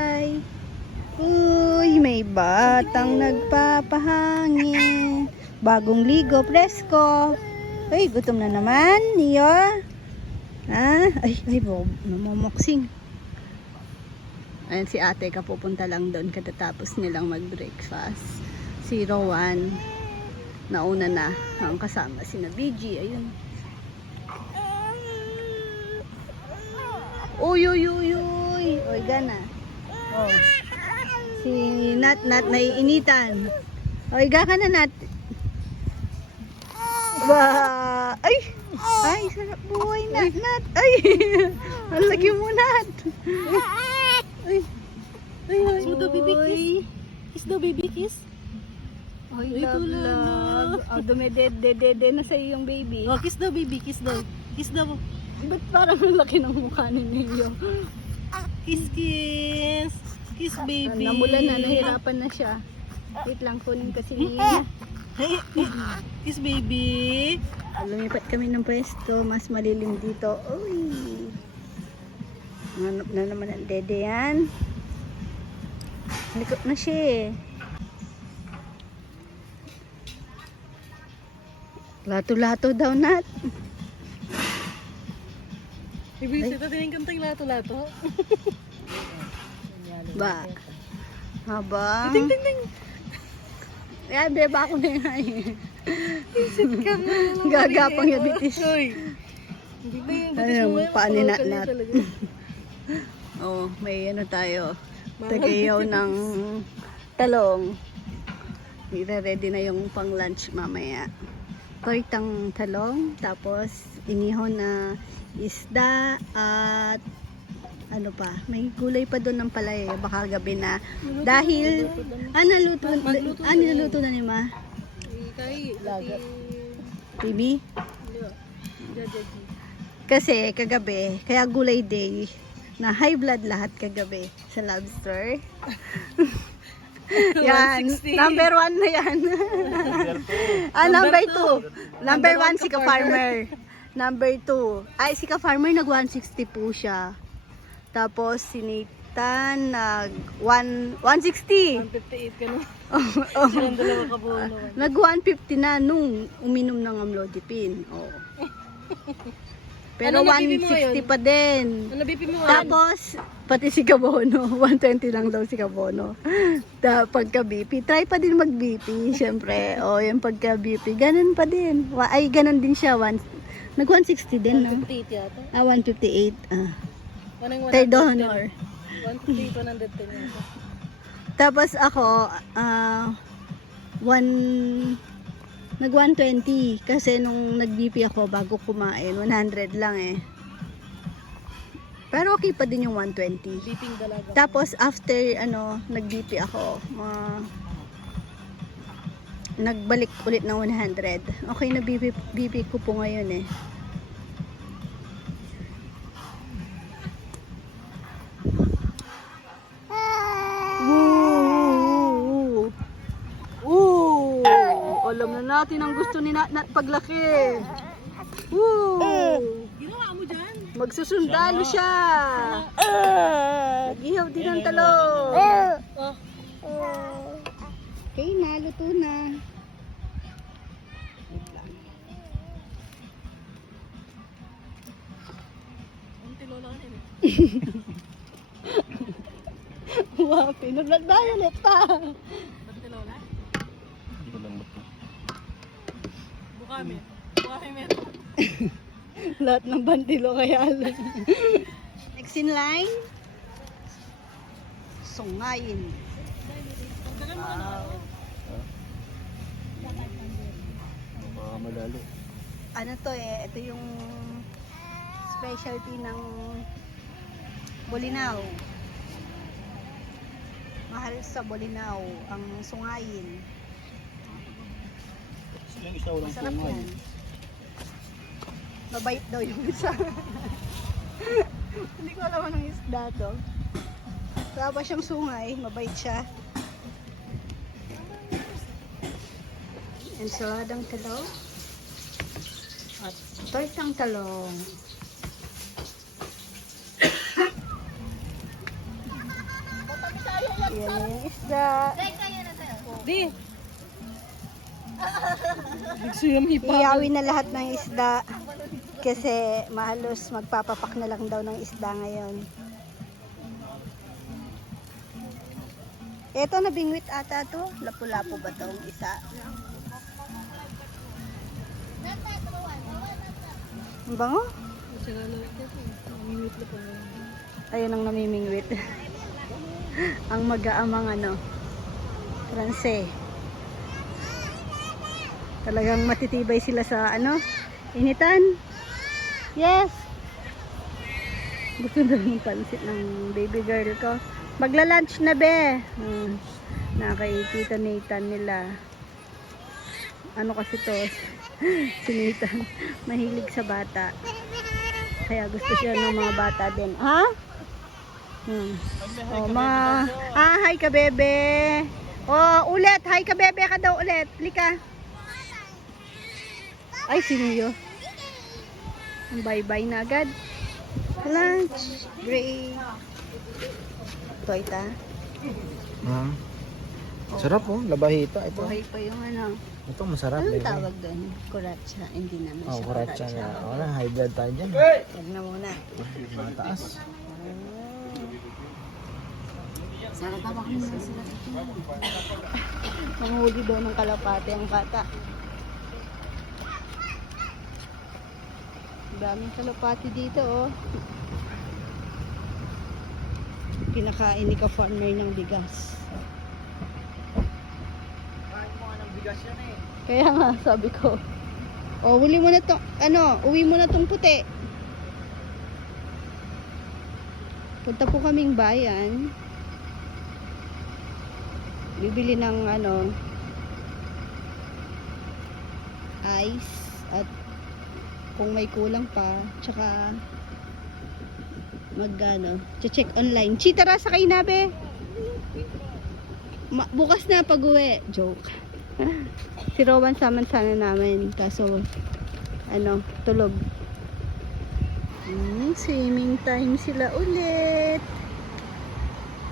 bahay. Uy, may batang nagpapahangin. Bagong ligo, presko. Uy, gutom na naman, Neo. Ay, namomoksing. Ayan si ate, kapupunta lang doon katatapos nilang mag-breakfast. Si Rowan, nauna na ang kasama si na BG. Ayun. Uy. Uy, gana. Oh. Si Nat naiinitan. Uy, ga ka na, Nat. Ba, ay, sarap buhay, Nat. Ay, ang lagi mo, Nat. Ay, Kiss the baby kiss. Kiss the baby kiss. Ay, love. Oh, dumedede na sa'yo yung baby. Oh, kiss the baby, kiss daw. Kiss daw. Ba't parang ang laki ng mukha ni Neo? Kiss, kiss. Kiss baby. Namulan na, nahirapan na siya. Wait lang, kunin kasi niya. Kiss baby. Lumipat kami ng pwesto, mas malilim dito. Uy! Hanap na naman ang dede yan. Likot na siya eh. Lato-lato daw, Nat. Ibig sabihin din yung kantang lato-lato. Ba? Haba? Ting ting ting. Yan, beba ako na yan. Isit ka nga. Gagapang yung bitis. Uy. Hindi ba yung bitis Ayun, mo ngayon? paan ni Nat. Talaga. Oh, may ano tayo. Tagayaw ng talong. Ire-ready na yung pang lunch mamaya. Tortang talong, tapos inihon na isda at ano pa, may gulay pa doon ng palay, baka gabi na. Dahil, niluto na ni Ma? Kay lagat. TV? Kasi kagabi, kaya gulay day, na high blood lahat kagabi sa lobster. Yan, 160. number 1 na yan. Number 2. Number 1 si ka-farmer. Number 2. Ay, si ka-farmer nag 160 po siya. Tapos si Nathan nag 160. 158 ka no? Oh. Silang dalawa ka po. Nag 150 na nung uminom ng amlodipine. Oh. Pero Ano na BP mo 160 ngayon? pa din. Ano BP mo? Tapos, pati si Kabono, 120 lang daw si Kabono. Pagka BP, try pa din mag BP, syempre. O, yung pagka BP, ganun pa din. Ay, ganun din siya. Nag 160 din, no? 158 yata. 158. Manang Third honor. 158, 110 yata. Tapos ako, nag 120 kasi nung nag-BP ako bago kumain, 100 lang eh. Pero okay pa din yung 120. Beeping dalaga. Tapos after nag-BP ako, nagbalik ulit ng 100. Okay na BP ko po ngayon eh. Alam na natin ang gusto ni Nat paglaki. Woo! Ginawa mo dyan? Magsusundalo siya. Nag-ihaw din ng talong. Okay, naluto na. Ang tilola ka nila. Wow, pinag-violet pa. Ba't tilola? Bukami. Bukami meron. Lahat ng bandilo kaya alam. Next in line, sungayin. Wow. Madali. Ano to eh, ito yung specialty ng Bolinao. Mahal sa Bolinao ang sungayin. Silang isa walang Masarap sungay. yan. Mabait daw yung isa. Hindi ko alam anong isda to. Wala pa siyang sungay, mabait siya. Ensaladang talong. At tortang talong. Yan na yung isda. Di. Nagsuyam hipa. Iyawin na lahat ng isda. Kasi mahalos magpapapak na lang daw ng isda ngayon. Eto, nabingwit ata to. Lapu-lapu ba tong isa? Ang bango? Ayun ang namimingwit. Ang mag-aamang Transe. Talagang matitibay sila sa initan. Yes! Gusto daw yung pansit ng baby girl ko. Magla-lunch na be. Nakay Tita Nathan nila. Ano kasi to? Si Nathan. Mahilig sa bata. Kaya gusto siya ng mga bata din. Ha? Hi ka bebe. Oh, ulit. Hi ka bebe ka daw ulit. Lika. Ay, sino yun? Bye-bye na agad. Lunch. Break. Toita. Sarap oh, labahita ito. Buhay pa yung Ito masarap. Anong baby. tawag doon? Kuratsa. Hindi naman Oh, siya kuratsa na. Wala, high blood tayo dyan. Huwag na muna. Mataas. Manghuli daw ng kalapate ang bata. Daming kalapate dito oh. Kinakain ni ka-farmer ng bigas. Kain mo ng bigas yan eh. Kaya nga sabi ko, oh, huli mo na to, uwi mo na tong puti. Punta po kaming bayan. Bibili ng ice at kung may kulang pa, tsaka check online. Tara, sakay na be. Bukas na pag-uwi. Joke. Si Rowan saman sana namin. Kaso, tulog. Swimming time sila ulit.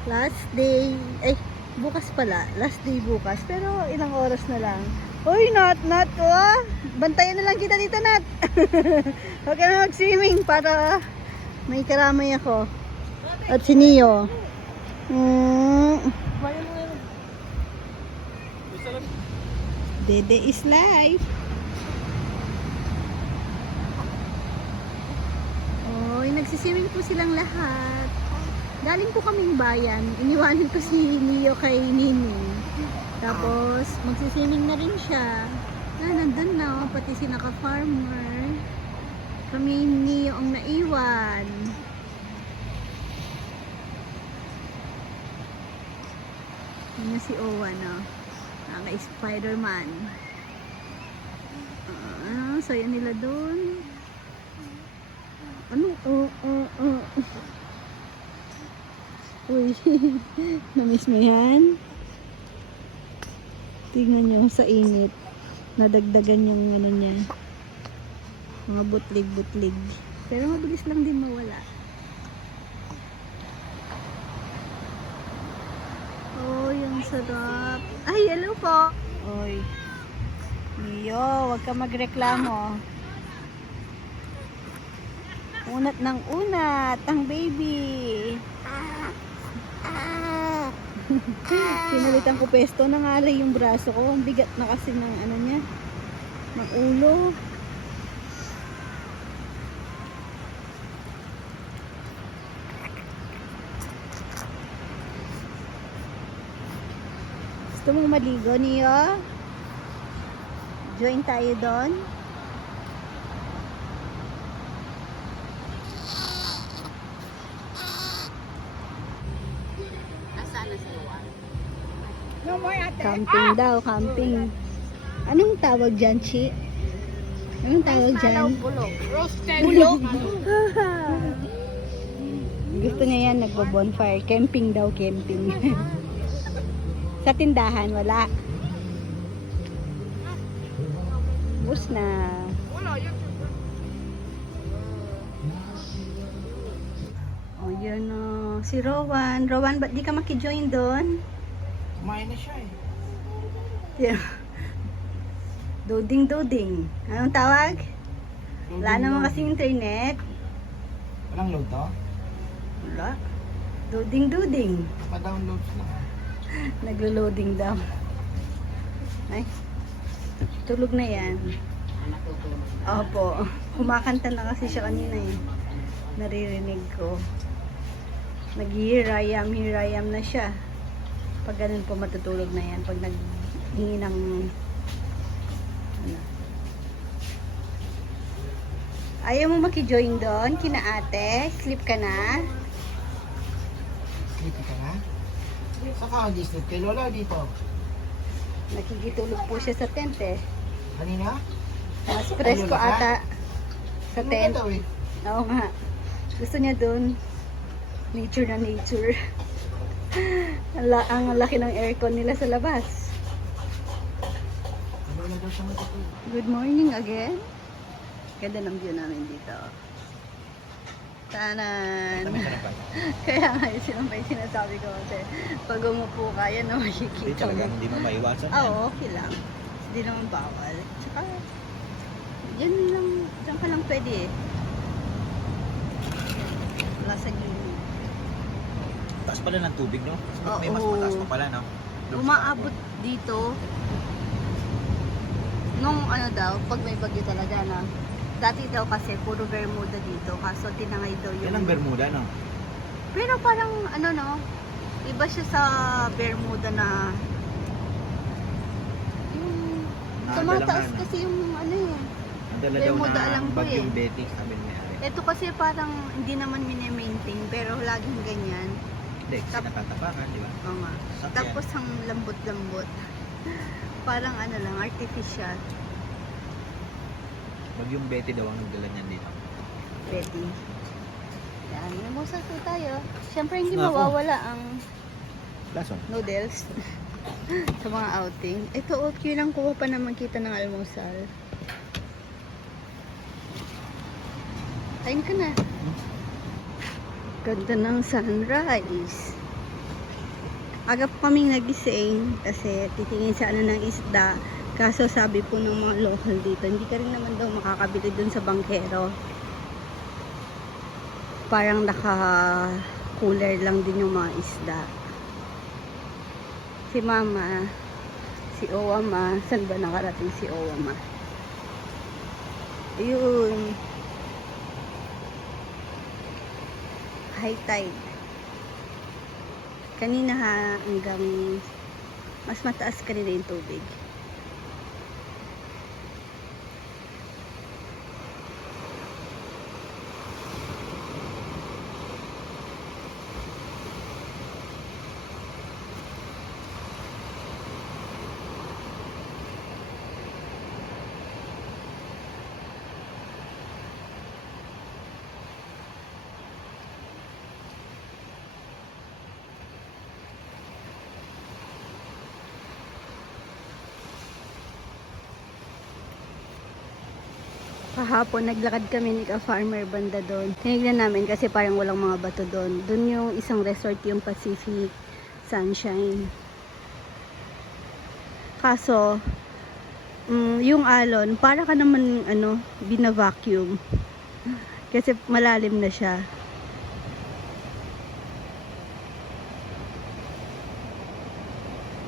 Last day. Ay, bukas pala. Last day bukas. Pero ilang oras na lang. Uy, Nat. Oh. Bantayan na lang kita dito, Nat. Huwag ka na mag-swimming para may karamay ako. At si Neo. Dede is life. Oy, nagsiswimming po silang lahat. Galing po kaming bayan. Iniwanan ko si Neo kay Nini. Tapos, magsiswimming na rin siya. Nandun na, pati si naka-farmer. Kami ni ang naiwan. Yan na si Owa Naka-Spider-Man. Saya nila doon. Uy, namiss mo yan? Tingnan nyo sa init. Nadagdagan yung niya. Mga butlig. Pero mabilis lang din mawala. Oh, yung sarap. Ay, hello po. Oy. Niyo, wag ka magreklamo. Unat ng unat, ang baby. Pinalitan ko pesto, nangalay yung braso ko. Ang bigat na kasi ng niya. Ng ulo. Gusto mong maligo, Niyo? Join tayo doon. Camping daw, camping. Anong tawag dyan, Chi? Anong tawag dyan? Bulog. Gusto niya yan, nagbo-bonfire. Camping daw, camping. Sa tindahan, wala. Bus na. Oh, yun si Rowan. Rowan, ba't di ka makijoin doon? Kumain na siya eh. Yeah. Doding. Anong tawag? Wala naman kasi internet. Walang load to? Wala. Doding. Pa-downloads lang. Naglo-loading daw. Ay, tulog na yan. Opo. Kumakanta na kasi siya kanina eh. Naririnig ko. Nag-hirayam na siya. Pag ganun po matutulog na yan. Pag naghingi ng ano. Ayaw mo makijoin doon, kina ate? Sleep ka na? Sleepy ka na? Saan ka mag-sleep? Kay Lola dito? Nakikitulog po siya sa tent eh. Kanina? Mas presko ata sa Ano tent. ka daw eh? Oo nga. Gusto niya doon. Nature na nature. Ang laki ng aircon nila sa labas. Lola daw siya matutulog. Good morning again. Ganda ng view namin dito. Tanan. Kaya nga yun sinampay sinasabi ko kasi pag umupo ka, yan na Hindi makikita talagang mo. hindi mo maiwasan. Oo, okay lang. Hindi naman bawal. Tsaka, yan lang, dyan ka lang pwede eh. Wala sa gilid. Taas pala ng tubig, no? May mas Oo. mataas pa pala, no? Umaabot dito nung ano daw, pag may bagyo talaga na. Dati daw kasi puro Bermuda dito, kaso tinangay daw yung... Yan ang Bermuda, no? Pero parang ano no, iba siya sa Bermuda na yung tumataas Nadala nga, kasi yung ano eh. Ang dala daw Bermuda na lang po bagyong eh. Betty, sabi ni Ari. Ito kasi parang hindi naman mini-maintain pero laging ganyan. Hindi, kasi natatapakan, di ba? Oo nga. Sakyan. Tapos ang lambot-lambot. Parang ano lang, artificial. Bagyong Betty daw ang nagdala niyan dito. Betty. Yan, namusas po tayo. Siyempre hindi Nako. mawawala ang Lason. noodles sa mga outing. Ito okay lang, kuha pa naman kita ng almusal. Kain ka na. Ganda ng sunrise. Aga po kaming nagising kasi titingin sa ano ng isda. Kaso sabi po ng mga local dito, hindi ka rin naman daw makakabili dun sa bangkero. Parang naka-cooler lang din yung mga isda. Si Mama, si Owama, saan ba nakarating si Owama? Ayun. High tide. Kanina hanggang mas mataas kanina yung tubig. Kahapon naglakad kami ni ka-farmer banda doon. Tinignan namin kasi parang walang mga bato doon. Doon yung isang resort, yung Pacific Sunshine. Kaso, yung alon, para ka naman ano, bina-vacuum. Kasi malalim na siya.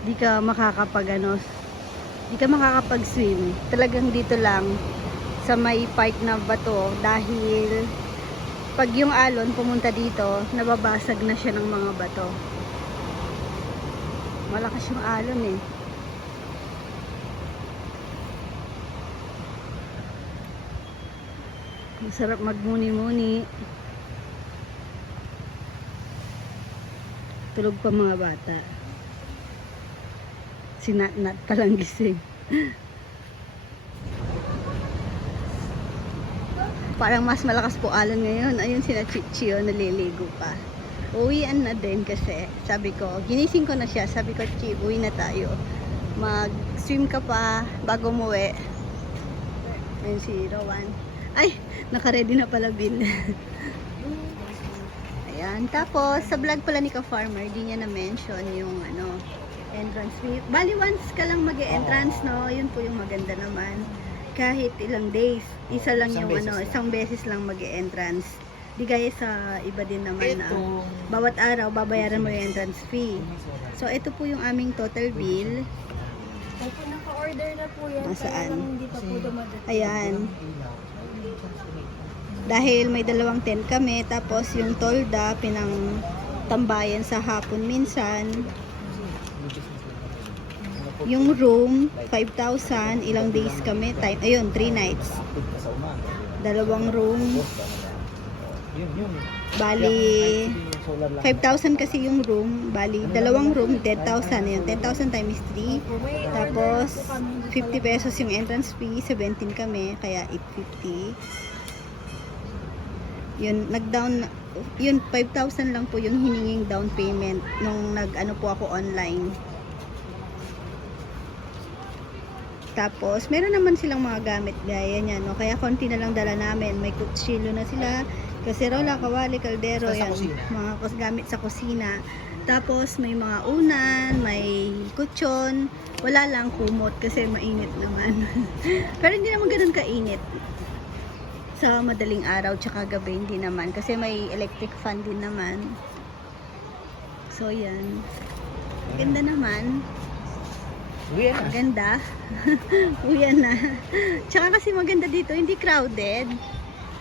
Di ka makakapag-swim. Talagang dito lang sa may part na bato dahil pag yung alon pumunta dito, nababasag na siya ng mga bato. Malakas yung alon eh. Masarap magmuni-muni. Tulog pa mga bata. Si Nat-Nat palang gising. Parang mas malakas po alon ngayon. Ayun sila Chichio, naliligo pa. Uwian na din kasi sabi ko, ginising ko na siya. Sabi ko, Chi, uwi na tayo. Mag-swim ka pa bago umuwi. Ayun si Rowan. Ay, naka-ready na pala Bill. Ayan. Tapos, sa vlog pala ni Ka-Farmer, di niya na-mention yung entrance fee. Bali, once ka lang mag-entrance, no? Yun po yung maganda naman. Kahit ilang days, isa lang Isang yung beses isang beses lang mag-entrance. Di gaya sa iba din naman na bawat araw, babayaran mo yung entrance fee. So, ito po yung aming total bill. Opo, naka-order na po yan. Nasaan? Kaya lang hindi pa po dumadating. Ayan. Dahil may dalawang tent kami, tapos yung tolda, pinang tambayan sa hapon minsan. Yung room, 5,000, ilang days kami, ayun, 3 nights. Dalawang room, Yun. bali, 5,000 kasi yung room, bali, dalawang room, 10,000, yun, 10,000 times 3. Tapos, 50 pesos yung entrance fee, 17 kami, kaya 850. Yun, nag-down, yun, 5,000 lang po yung hininging down payment nung nag-ano po ako online. Tapos, meron naman silang mga gamit gaya niya, no? Kaya konti na lang dala namin. May kutsilyo na sila, kaserola, kawali, kaldero, Sa yan. kusina. Mga gamit sa kusina. Tapos, may mga unan, may kutsyon. Wala lang kumot kasi mainit naman. Pero hindi naman ganun kainit. Sa madaling araw, tsaka gabi, hindi naman. Kasi may electric fan din naman. So, yan. Ganda naman. Uwi na. Ganda. Uyan na. Tsaka kasi maganda dito, hindi crowded.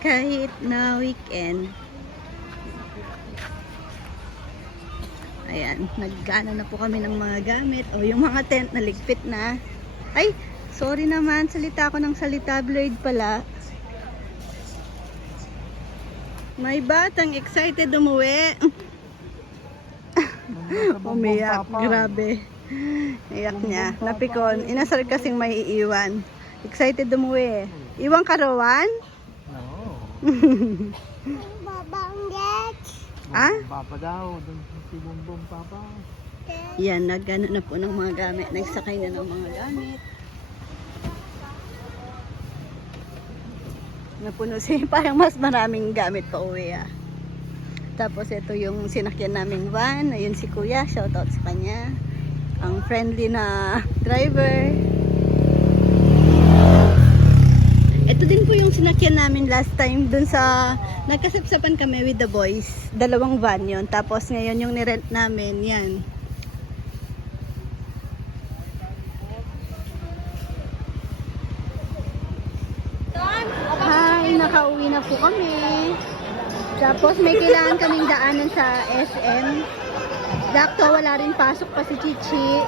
Kahit na weekend. Ayan, naggana na po kami ng mga gamit. O, yung mga tent naligpit na. Ay, sorry naman. Salita ako ng salita. Blurred pala. May batang excited umuwi. Umiyak. Grabe. Iyak niya. Napikon. Inasal kasing may iiwan. Excited umuwi. Iwan ka, Rowan? No. Ah? Papa daw. Doon si Bumbum Papa. Yan, nagano na po ng mga gamit. Nagsakay na ng mga gamit. Napuno siya. Parang mas maraming gamit pa uwi ah. Tapos ito yung sinakyan naming van. Ayun si Kuya. Shoutout sa kanya. Ang friendly na driver. Ito din po yung sinakyan namin last time dun sa nagkasipsapan kami with the boys. Dalawang van yon. Tapos ngayon yung nirent namin, yan. Hi, nakauwi na po kami. Tapos may kailangan kaming daanan sa SM. Dakto, wala rin pasok pa si Chichi.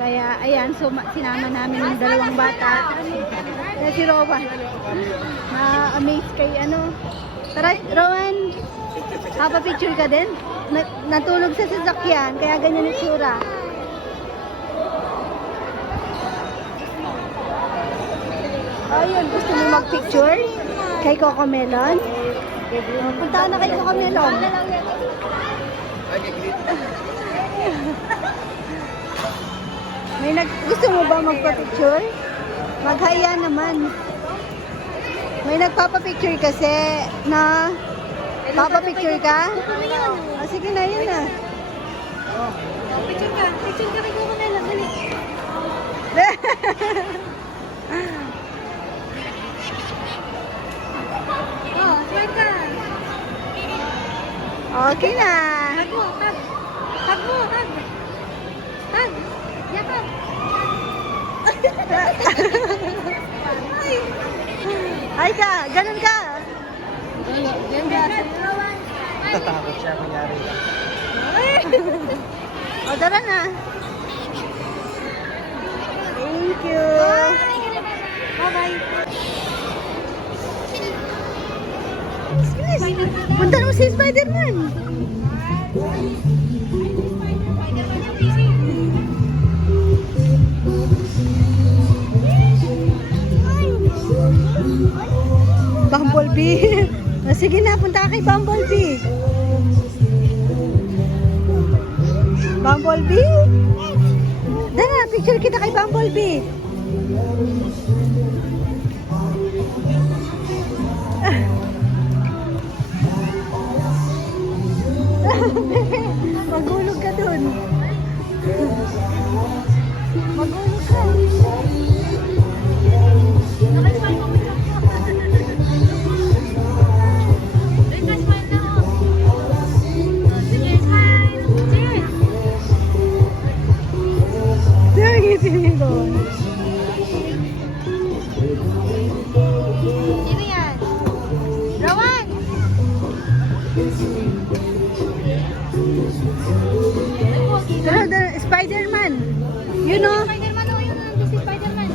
Kaya, ayan, so sinama namin yung dalawang bata. Kaya si Rowan. Na-amaze kay ano. Tara, Rowan, picture ka din? Natulog sa sasakyan, kaya ganyan yung tsura. Ayun, gusto mo mag-picture? Kay Coco Melon? Punta na kay Coco Melon. Gusto mo ba magpa-picture? Maghaya naman. May nagpapa-picture kasi na papa-picture ka? Ah, sige na, yun na. Picture ka rin ko na lang. Dali. Oh, smile ka. Okay na. Hug mo, hug. Hug mo, hug. Hug. Yakap. Ay ka, ganun ka. Tatakot siya kunyari. O, tara na. Thank you. Bye-bye. Punta mo si Spider-Man. Bumblebee. Sige na, punta ka kay Bumblebee. Bumblebee? Dara, picture kita kay Bumblebee. Magulog ka dun. Magulog ka. Diyan, ngiti doon. Sino yan? Rowan! Spider-Man. You know? Spider-Man o yun. This is Spider-Man.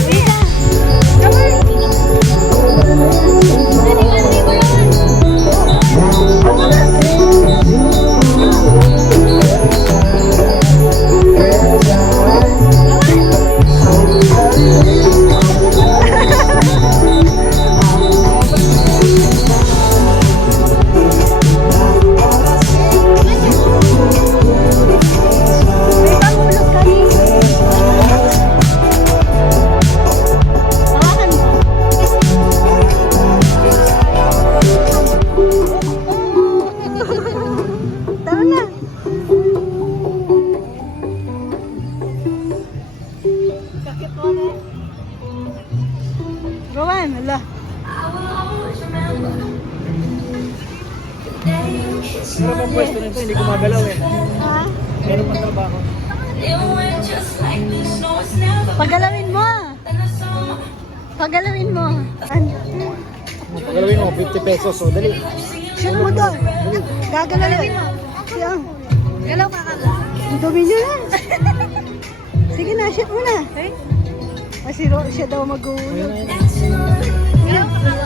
Wait. Come on. May pangulog ka rin. Hawakan mo. Tara na. Rowan, ala. Meron pang pwesto nito, hindi gumagalaw eh. Ha? Meron pang trabaho. Pagalawin mo. Pagalawin mo. Galawin mo, 50 pesos. So, dali. Shoot mo doon. Gagalawin mo. Yan. Galaw ka ka. Ang dumi nyo na. Sige na, shoot mo na. Kasi siya daw mag-uulog. Galaw ka ka.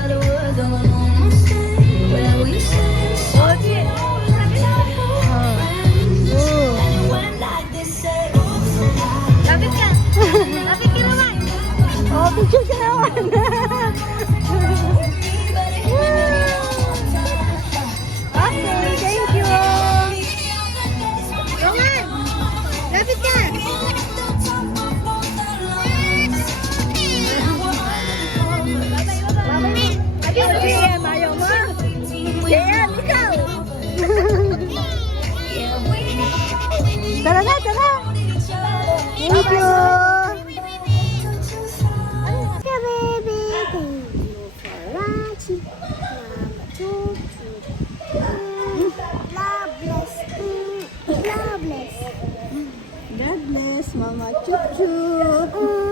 Lapit ka. Lapit ka naman. Oh, picture ka naman. Okay, thank you. Rowan! Lapit ka. Ayan, ayaw mo. Ayan, ikaw. Tara na, tara. Thank you. Baby, thank you for watching. Mama, choo choo. God bless. God bless. God bless, Mama Chuchu.